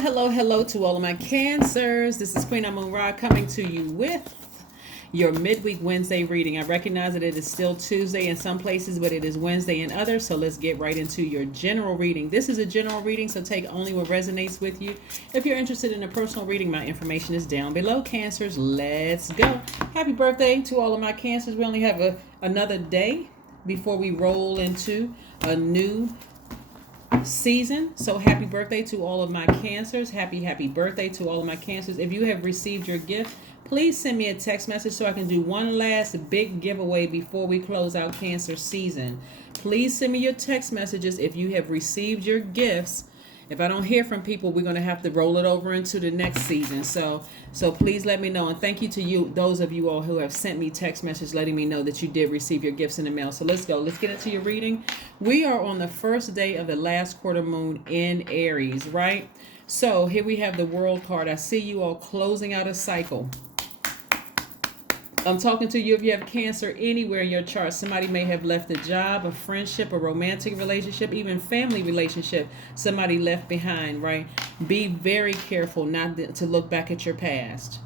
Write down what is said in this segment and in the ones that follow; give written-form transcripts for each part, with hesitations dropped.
Hello to all of my cancers. This is Queen Amun Ra coming to you with your midweek Wednesday reading. I recognize that it is still Tuesday in some places, but it is Wednesday in others. So let's get right into your general reading. This is a general reading, so take only what resonates with you. If you're interested in a personal reading, my information is down below. Cancers, let's go. Happy birthday to all of my cancers. We only have another day before we roll into a new season. So happy birthday to all of my cancers. Happy birthday to all of my cancers. If you have received your gift, please send me a text message so I can do one last big giveaway before we close out cancer season. Please send me your text messages if you have received your gifts. If I don't hear from people, we're going to have to roll it over into the next season. So please let me know. And thank you to you, those of you all who have sent me text messages letting me know that you did receive your gifts in the mail. So let's go. Let's get into your reading. We are on the first day of the last quarter moon in Aries, right? So here we have the World card. I see you all closing out a cycle. I'm talking to you if you have cancer anywhere in your chart. Somebody may have left a job, a friendship, a romantic relationship, even family relationship. Somebody left behind, right? Be very careful not to look back at your past,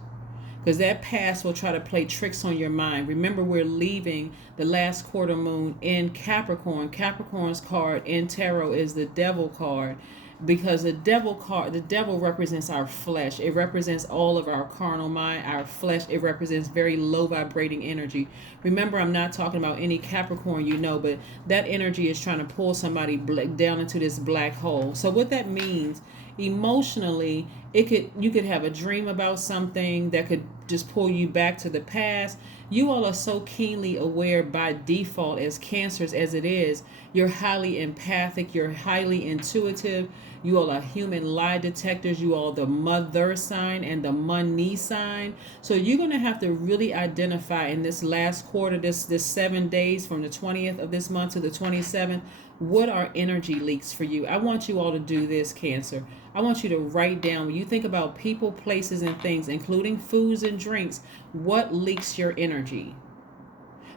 because that past will try to play tricks on your mind. Remember, we're leaving the last quarter moon in Capricorn. Capricorn's card in tarot is the Devil card, because the devil represents our flesh. It represents all of our carnal mind, our flesh. It represents very low vibrating energy. Remember, I'm not talking about any Capricorn but that energy is trying to pull somebody down into this black hole. So what that means emotionally, you could have a dream about something that could just pull you back to the past. You all are so keenly aware by default as cancers as it is. You're highly empathic, you're highly intuitive. You all are human lie detectors. You all the mother sign and the money sign. So you're going to have to really identify in this last quarter, this 7 days from the 20th of this month to the 27th, what are energy leaks for you. I want you all to do this, Cancer. I want you to write down, when you think about people, places, and things, including foods and drinks, what leaks your energy.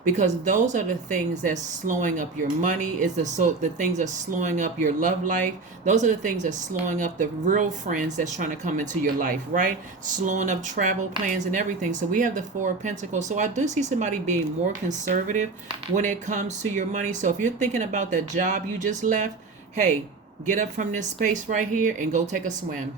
Because those are the things that's slowing up your money, the things that's slowing up your love life. Those are the things that's slowing up the real friends that's trying to come into your life, right? Slowing up travel plans and everything. So we have the Four of Pentacles. So I do see somebody being more conservative when it comes to your money. So if you're thinking about that job you just left, hey, get up from this space right here and go take a swim.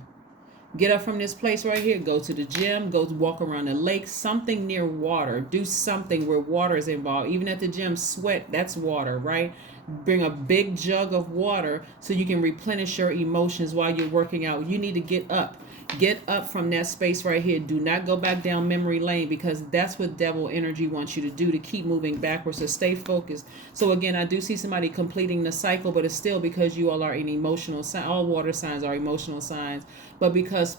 Get up from this place right here, go to the gym, go walk around the lake, something near water. Do something where water is involved. Even at the gym, sweat, that's water, right? Bring a big jug of water so you can replenish your emotions while you're working out. You need to get up. Get up from that space right here. Do not go back down memory lane, because that's what devil energy wants you to do, to keep moving backwards. So stay focused. So again, I do see somebody completing the cycle, but it's still because you all are an emotional sign. All water signs are emotional signs. But because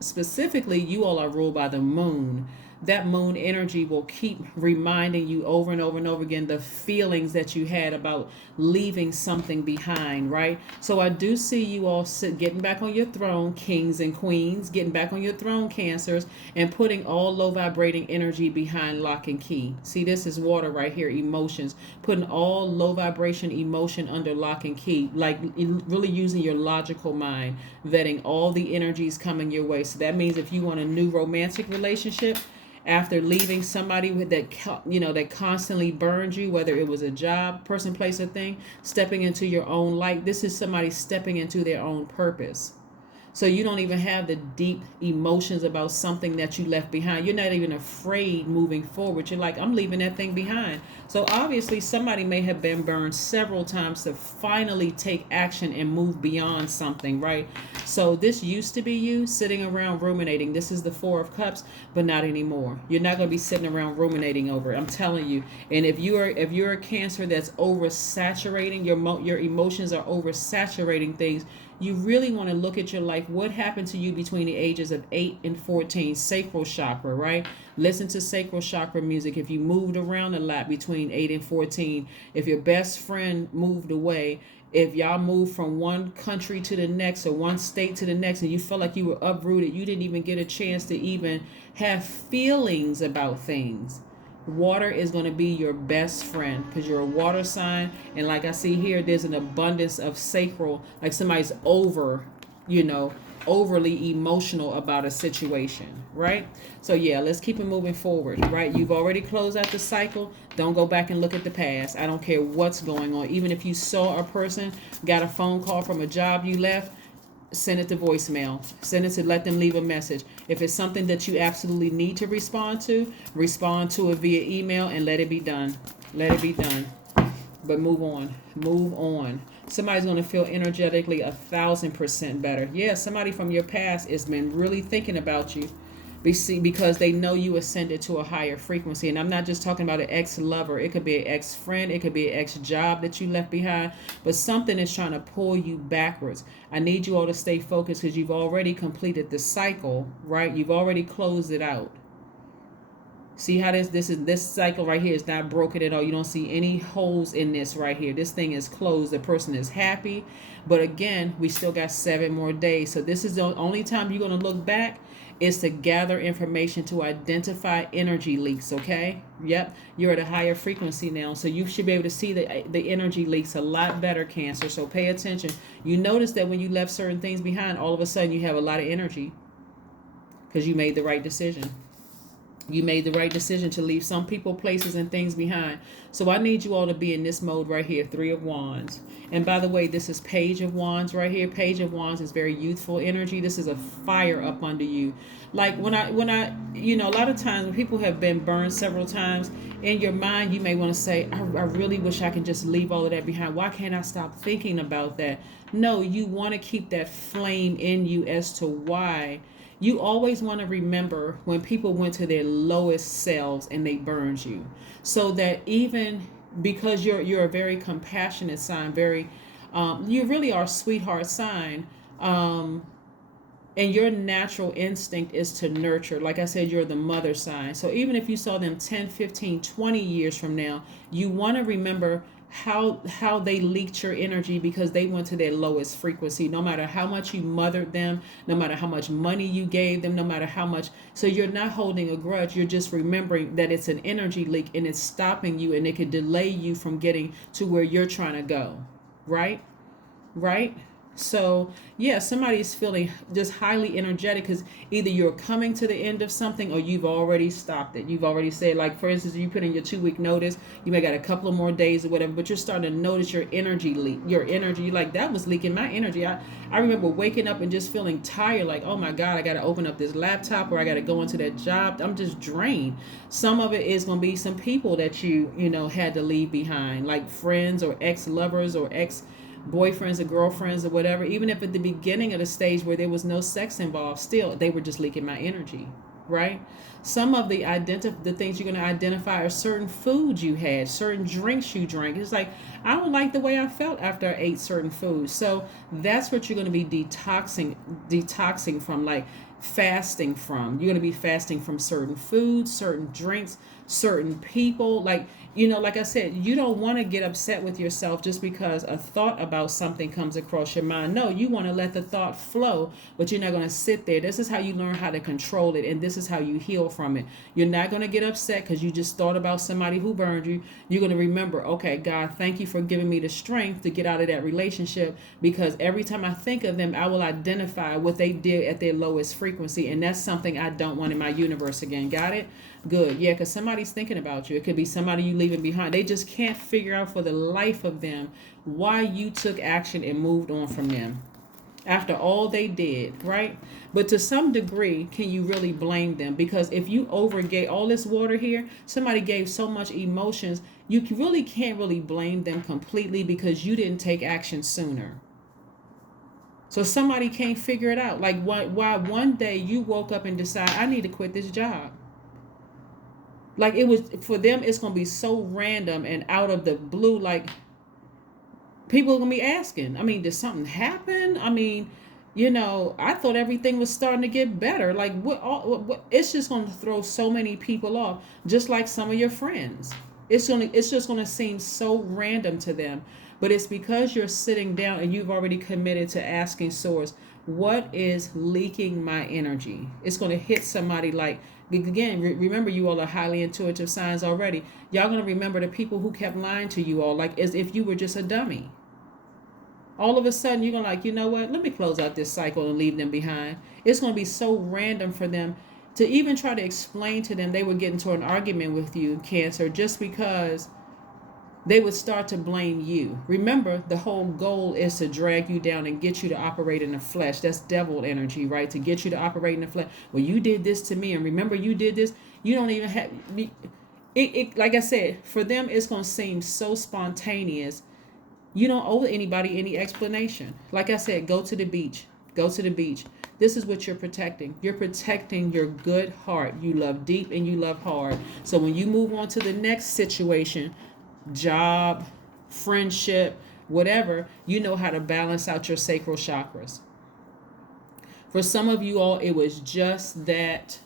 specifically you all are ruled by the moon, that moon energy will keep reminding you over and over and over again the feelings that you had about leaving something behind, right? So I do see you all getting back on your throne, kings and queens, getting back on your throne, cancers, and putting all low vibrating energy behind lock and key. See, this is water right here, emotions. Putting all low vibration emotion under lock and key, like really using your logical mind, vetting all the energies coming your way. So that means if you want a new romantic relationship, after leaving somebody that constantly burned you, whether it was a job, person, place, or thing, stepping into your own light. This is somebody stepping into their own purpose. So you don't even have the deep emotions about something that you left behind. You're not even afraid moving forward. You're like, I'm leaving that thing behind. So obviously somebody may have been burned several times to finally take action and move beyond something, right? So this used to be you sitting around ruminating. This is the Four of Cups, but not anymore. You're not going to be sitting around ruminating over it. I'm telling you. And if you're a Cancer that's oversaturating, your emotions are oversaturating things, you really want to look at your life. What happened to you between the ages of 8 and 14? Sacral chakra, right? Listen to sacral chakra music. If you moved around a lot between 8 and 14, if your best friend moved away, if y'all moved from one country to the next or one state to the next and you felt like you were uprooted, you didn't even get a chance to even have feelings about things. Water is going to be your best friend because you're a water sign. And like I see here, there's an abundance of sacral, like somebody's over, overly emotional about a situation, right? So yeah, let's keep it moving forward, right? You've already closed out the cycle. Don't go back and look at the past. I don't care what's going on. Even if you saw a person, got a phone call from a job you left, send it to voicemail. Send it to let them leave a message. If it's something that you absolutely need to respond to it via email and let it be done. Let it be done. But move on. Move on. Somebody's going to feel energetically 1,000% better. Yeah, somebody from your past has been really thinking about you because they know you ascended to a higher frequency. And I'm not just talking about an ex-lover. It could be an ex-friend. It could be an ex-job that you left behind. But something is trying to pull you backwards. I need you all to stay focused because you've already completed the cycle, right? You've already closed it out. See how this cycle right here is not broken at all. You don't see any holes in this right here. This thing is closed. The person is happy. But again, we still got 7 more days. So this is the only time you're going to look back is to gather information to identify energy leaks, okay? Yep, you're at a higher frequency now. So you should be able to see the energy leaks a lot better, Cancer. So pay attention. You notice that when you left certain things behind, all of a sudden you have a lot of energy because you made the right decision. You made the right decision to leave some people, places, and things behind. So I need you all to be in this mode right here, 3 of Wands. And by the way, this is Page of Wands right here. Page of Wands is very youthful energy. This is a fire up under you. Like when I, a lot of times when people have been burned several times, in your mind, you may want to say, I really wish I could just leave all of that behind. Why can't I stop thinking about that? No, you want to keep that flame in you as to why. You always want to remember when people went to their lowest selves and they burned you. So that even because you're a very compassionate sign, you really are a sweetheart sign. And your natural instinct is to nurture. Like I said, you're the mother sign. So even if you saw them 10, 15, 20 years from now, you want to remember how they leaked your energy because they went to their lowest frequency. No matter how much you mothered them, no matter how much money you gave them, no matter how much. So you're not holding a grudge. You're just remembering that it's an energy leak and it's stopping you and it could delay you from getting to where you're trying to go. Right? Right? So yeah, somebody's feeling just highly energetic because either you're coming to the end of something or you've already stopped it. You've already said, like, for instance, you put in your 2-week notice, you may got a couple of more days or whatever, but you're starting to notice your energy leak. Your energy, like, that was leaking my energy. I remember waking up and just feeling tired, like, oh my God, I got to open up this laptop or I got to go into that job. I'm just drained. Some of it is going to be some people that you had to leave behind, like friends or ex-lovers or ex-boyfriends or girlfriends or whatever. Even if at the beginning of the stage where there was no sex involved, still they were just leaking my energy, right? Some of the things you're going to identify are certain foods you had, certain drinks you drank. It's like, I don't like the way I felt after I ate certain foods. So that's what you're going to be detoxing from, like fasting from. You're going to be fasting from certain foods, certain drinks, certain people. Like, like I said, you don't want to get upset with yourself just because a thought about something comes across your mind. No, you want to let the thought flow, but you're not going to sit there. This is how you learn how to control it, and this is how you heal from it. You're not going to get upset because you just thought about somebody who burned you. You're going to remember, okay, God, thank you for giving me the strength to get out of that relationship, because every time I think of them, I will identify what they did at their lowest frequency, and that's something I don't want in my universe again. Got it? Good. Yeah, because somebody's thinking about you. It could be somebody you leaving behind. They just can't figure out for the life of them why you took action and moved on from them after all they did, right? But to some degree, can you really blame them? Because if you overgave all this water here, somebody gave so much emotions, you really can't really blame them completely because you didn't take action sooner. So somebody can't figure it out. Like why one day you woke up and decided, I need to quit this job. Like, it was, for them, it's going to be so random and out of the blue. Like, people are going to be asking, I mean, did something happen? I mean, I thought everything was starting to get better. Like, what it's just going to throw so many people off, just like some of your friends. It's just going to seem so random to them. But it's because you're sitting down and you've already committed to asking Source, what is leaking my energy? It's going to hit somebody like, again, remember, you all are highly intuitive signs already. Y'all going to remember the people who kept lying to you all, like as if you were just a dummy. All of a sudden, you're going to like, you know what? Let me close out this cycle and leave them behind. It's going to be so random for them to even try to explain to them they would get into an argument with you, Cancer, just because they would start to blame you. Remember, the whole goal is to drag you down and get you to operate in the flesh. That's devil energy, right? To get you to operate in the flesh. Well, you did this to me, and remember you did this. You don't even have it. Like I said, for them, it's going to seem so spontaneous. You don't owe anybody any explanation. Like I said, go to the beach. Go to the beach. This is what you're protecting. You're protecting your good heart. You love deep and you love hard. So when you move on to the next situation, job, friendship, whatever, you know how to balance out your sacral chakras. For some of you all, it was just that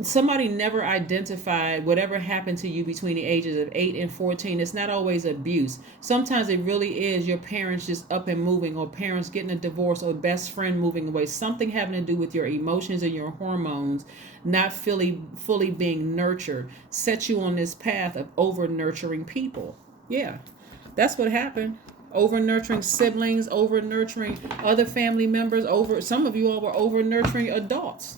somebody never identified whatever happened to you between the ages of 8 and 14. It's not always abuse. Sometimes it really is your parents just up and moving, or parents getting a divorce, or best friend moving away. Something having to do with your emotions and your hormones not fully being nurtured set you on this path of over nurturing people. Yeah, that's what happened. Over nurturing siblings, over nurturing other family members, some of you all were over nurturing adults.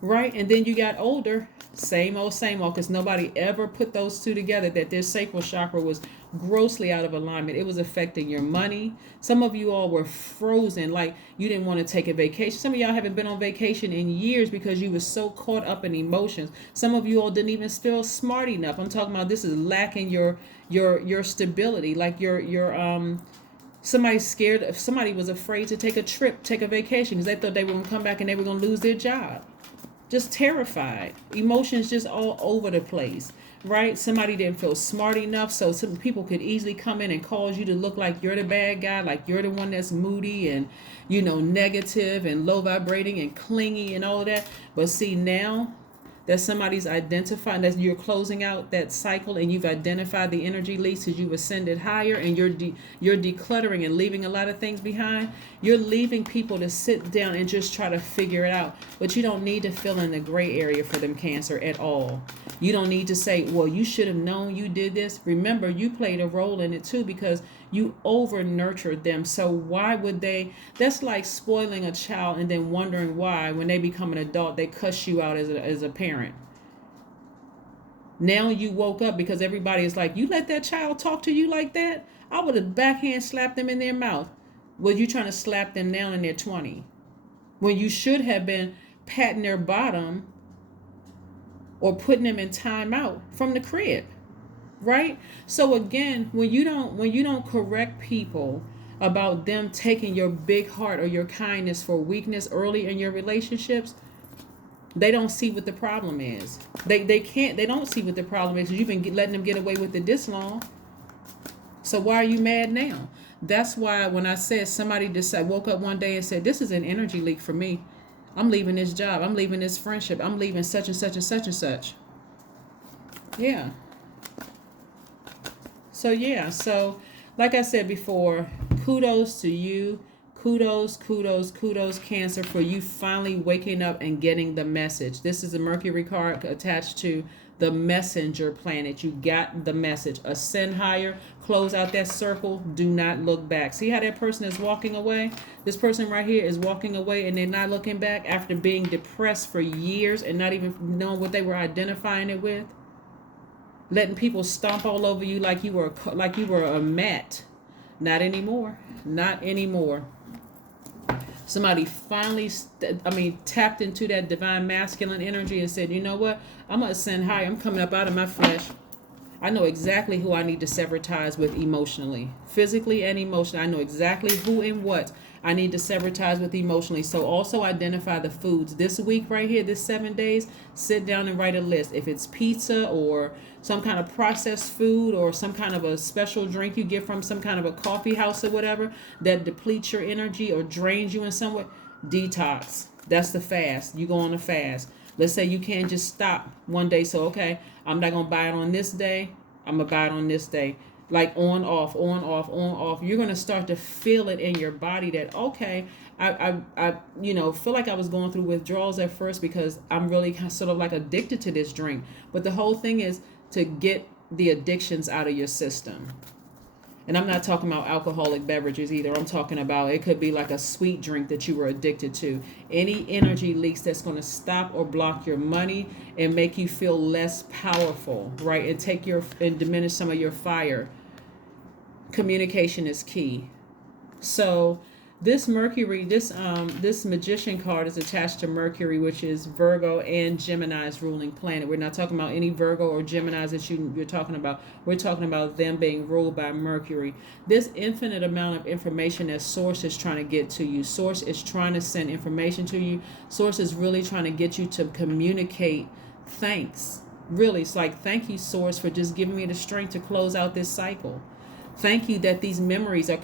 Right? And then you got older, same old, because nobody ever put those two together, that their sacral chakra was grossly out of alignment. It was affecting your money. Some of you all were frozen, like you didn't want to take a vacation. Some of y'all haven't been on vacation in years because you were so caught up in emotions. Some of you all didn't even feel smart enough. I'm talking about this is lacking your stability, like your somebody scared, if somebody was afraid to take a vacation because they thought they were going to come back and they were going to lose their job. Just terrified. Emotions just all over the place, right? Somebody didn't feel smart enough, so some people could easily come in and cause you to look like you're the bad guy, like you're the one that's moody and, negative and low vibrating and clingy and all of that. But see, now that somebody's identifying, that you're closing out that cycle and you've identified the energy leaks as you've ascended higher, and you're decluttering and leaving a lot of things behind. You're leaving people to sit down and just try to figure it out. But you don't need to fill in the gray area for them, Cancer, at all. You don't need to say, well, you should have known you did this. Remember, you played a role in it too, because you over nurtured them. So why would they? That's like spoiling a child and then wondering why when they become an adult they cuss you out as a parent. Now you woke up because everybody is like, you let that child talk to you like that? I would have backhand slapped them in their mouth. Well, you trying to slap them down in their 20 when you should have been patting their bottom or putting them in timeout from the crib. Right? So again, when you don't correct people about them taking your big heart or your kindness for weakness early in your relationships, they don't see what the problem is. They don't see what the problem is because you've been letting them get away with it this long. So why are you mad now? That's why when I said somebody woke up one day and said, this is an energy leak for me. I'm leaving this job. I'm leaving this friendship. I'm leaving such and such and such and such. Yeah. So like I said before, kudos to you. Kudos, Cancer, for you finally waking up and getting the message. This is a Mercury card attached to the messenger planet. You got the message. Ascend higher, close out that circle, do not look back. See how that person is walking away? This person right here is walking away and they're not looking back after being depressed for years and not even knowing what they were identifying it with. Letting people stomp all over you like you were a mat. Not anymore. Not anymore. Somebody finally, tapped into that divine masculine energy and said, you know what? I'm going to ascend higher. I'm coming up out of my flesh. I know exactly who I need to sever ties with emotionally, physically and emotionally. I know exactly who and what I need to sever ties with emotionally. So also identify the foods. This week right here, this 7 days, sit down and write a list. If it's pizza or some kind of processed food or some kind of a special drink you get from some kind of a coffee house or whatever that depletes your energy or drains you in some way, detox. That's the fast. You go on a fast. Let's say you can't just stop one day. So, okay, I'm not going to buy it on this day. I'm going to buy it on this day. Like on, off, on, off, on, off. You're going to start to feel it in your body that, okay, I feel like I was going through withdrawals at first because I'm really sort of like addicted to this drink. But the whole thing is to get the addictions out of your system. And I'm not talking about alcoholic beverages either. I'm talking about, it could be like a sweet drink that you were addicted to. Any energy leaks that's going to stop or block your money and make you feel less powerful, right? And diminish some of your fire. Communication is key. So this Mercury, this Magician card is attached to Mercury, which is Virgo and Gemini's ruling planet. We're not talking about any Virgo or Geminis that you're talking about. We're talking about them being ruled by Mercury. This infinite amount of information that Source is trying to get to you. Source is trying to send information to you. Source is really trying to get you to communicate thanks. Really, it's like, thank you, Source, for just giving me the strength to close out this cycle. Thank you that these memories are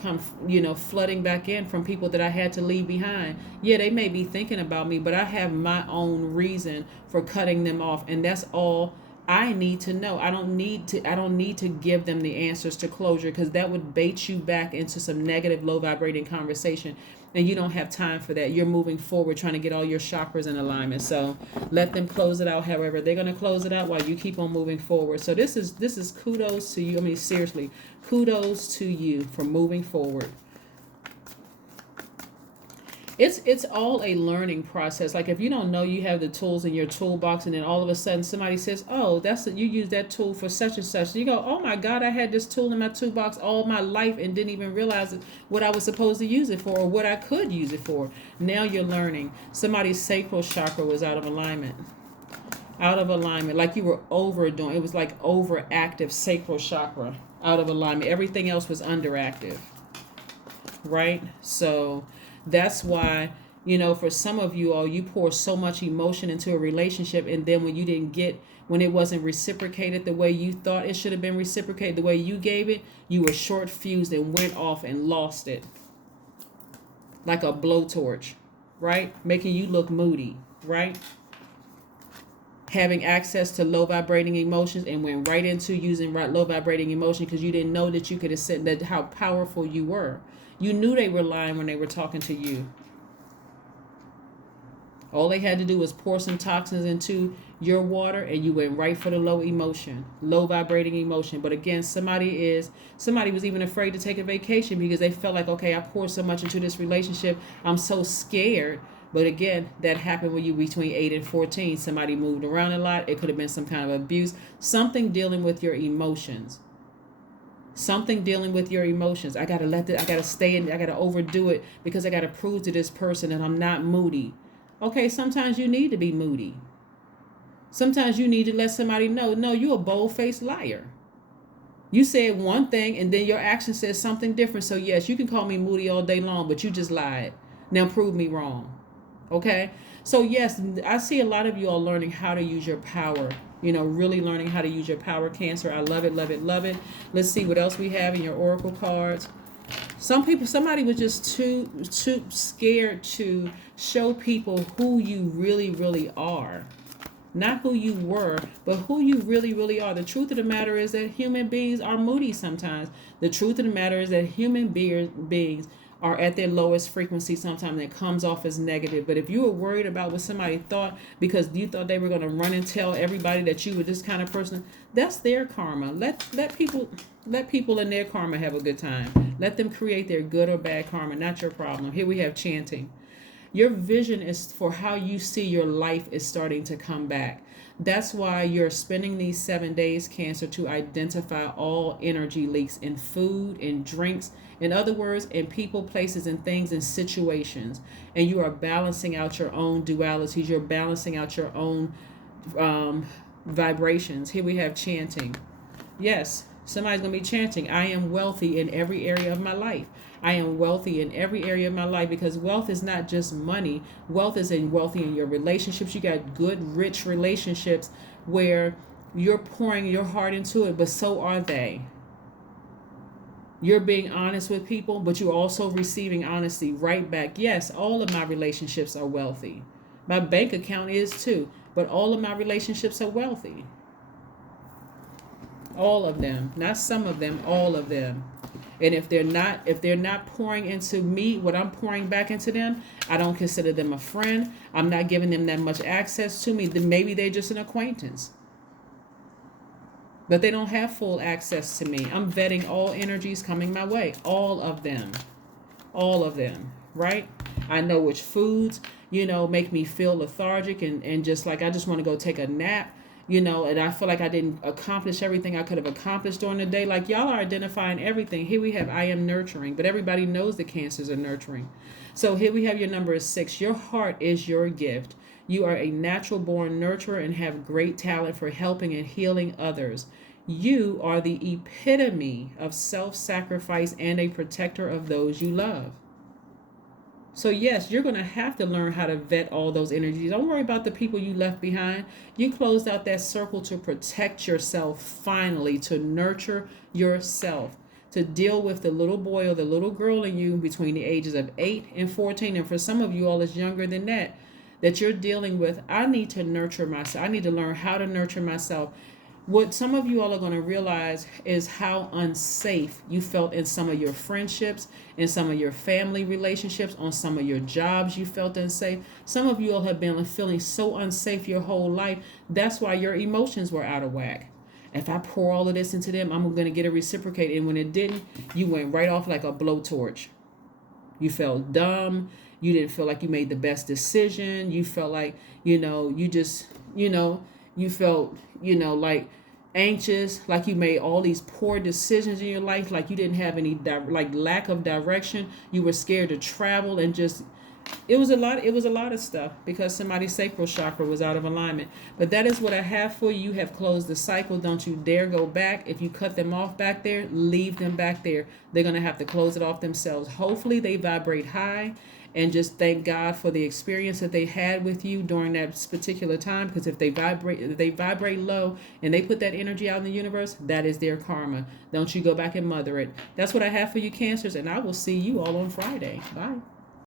flooding back in from people that I had to leave behind. Yeah, they may be thinking about me, but I have my own reason for cutting them off, and that's all I need to know. I don't need to give them the answers to closure, because that would bait you back into some negative, low vibrating conversation. And you don't have time for that. You're moving forward, trying to get all your chakras in alignment. So let them close it out. However, they're going to close it out while you keep on moving forward. So this is kudos to you. I mean, seriously, kudos to you for moving forward. It's all a learning process. Like, if you don't know you have the tools in your toolbox, and then all of a sudden somebody says, oh, you use that tool for such and such. You go, oh my God, I had this tool in my toolbox all my life and didn't even realize what I was supposed to use it for, or what I could use it for. Now you're learning. Somebody's sacral chakra was out of alignment. Like you were overdoing. It was like overactive sacral chakra, out of alignment. Everything else was underactive, right? So that's why, for some of you all, you pour so much emotion into a relationship, and then when it wasn't reciprocated the way you thought it should have been reciprocated, the way you gave it, you were short fused and went off and lost it. Like a blowtorch, right? Making you look moody, right? Having access to low vibrating emotions, and went right into using low vibrating emotion because you didn't know that you could have said that, how powerful you were. You knew they were lying when they were talking to you. All they had to do was pour some toxins into your water, and you went right for the low vibrating emotion. But again, somebody was even afraid to take a vacation because they felt like, okay, I poured so much into this relationship, I'm so scared. But again, that happened when you were between 8 and 14. Somebody moved around a lot. It could have been some kind of abuse, something dealing with your emotions. I gotta stay in, I gotta overdo it because I gotta prove to this person that I'm not moody. Okay, sometimes you need to be moody. Sometimes you need to let somebody know, no, you're a bold-faced liar. You said one thing and then your action says something different. So yes, you can call me moody all day long, but you just lied. Now prove me wrong. Okay? So yes, I see a lot of you all learning how to use your power. Really learning how to use your power, Cancer. I love it, love it, love it. Let's see what else we have in your oracle cards. Somebody was just too scared to show people who you really, really are. Not who you were, but who you really, really are. The truth of the matter is that human beings are moody sometimes. The truth of the matter is that human beings are at their lowest frequency sometimes. It comes off as negative. But if you were worried about what somebody thought because you thought they were going to run and tell everybody that you were this kind of person, that's their karma. Let people in their karma have a good time. Let them create their good or bad karma, not your problem. Here we have chanting. Your vision is for how you see your life is starting to come back. That's why you're spending these 7 days, Cancer, to identify all energy leaks in food, in drinks, in other words, in people, places, and things, and situations. And you are balancing out your own dualities. You're balancing out your own vibrations. Here we have chanting. Yes, somebody's going to be chanting, I am wealthy in every area of my life. I am wealthy in every area of my life, because wealth is not just money. Wealth is wealthy in your relationships. You got good, rich relationships where you're pouring your heart into it, but so are they. You're being honest with people, but you're also receiving honesty right back. Yes, all of my relationships are wealthy. My bank account is too, but all of my relationships are wealthy. All of them, not some of them, all of them. And if they're not pouring into me what I'm pouring back into them, I don't consider them a friend. I'm not giving them that much access to me. Then maybe they're just an acquaintance. but they don't have full access to me. I'm vetting all energies coming my way, all of them. All of them, right? I know which foods, make me feel lethargic and just like I just want to go take a nap, and I feel like I didn't accomplish everything I could have accomplished during the day. Like y'all are identifying everything. Here we have I am nurturing, but everybody knows the cancers are nurturing. So here we have your number is 6. Your heart is your gift. You are a natural born nurturer and have great talent for helping and healing others. You are the epitome of self-sacrifice and a protector of those you love. So yes, you're going to have to learn how to vet all those energies. Don't worry about the people you left behind. You closed out that circle to protect yourself finally, to nurture yourself, to deal with the little boy or the little girl in you between the ages of 8 and 14. And for some of you all that's younger than that you're dealing with, I need to nurture myself. I need to learn how to nurture myself. What some of you all are going to realize is how unsafe you felt in some of your friendships, in some of your family relationships, on some of your jobs you felt unsafe. Some of you all have been feeling so unsafe your whole life. That's why your emotions were out of whack. If I pour all of this into them, I'm going to get it reciprocated. And when it didn't, you went right off like a blowtorch. You felt dumb. You didn't feel like you made the best decision. You felt like, you just, you felt, like anxious, like you made all these poor decisions in your life, like you didn't have any lack of direction. You were scared to travel and just it was a lot of stuff because somebody's sacral chakra was out of alignment. But that is what I have for you. You have closed the cycle. Don't you dare go back. If you cut them off back there, leave them back there. They're going to have to close it off themselves. Hopefully they vibrate high and just thank God for the experience that they had with you during that particular time. Because if they vibrate low and they put that energy out in the universe, that is their karma. Don't you go back and mother it. That's what I have for you, Cancers, and I will see you all on Friday. Bye.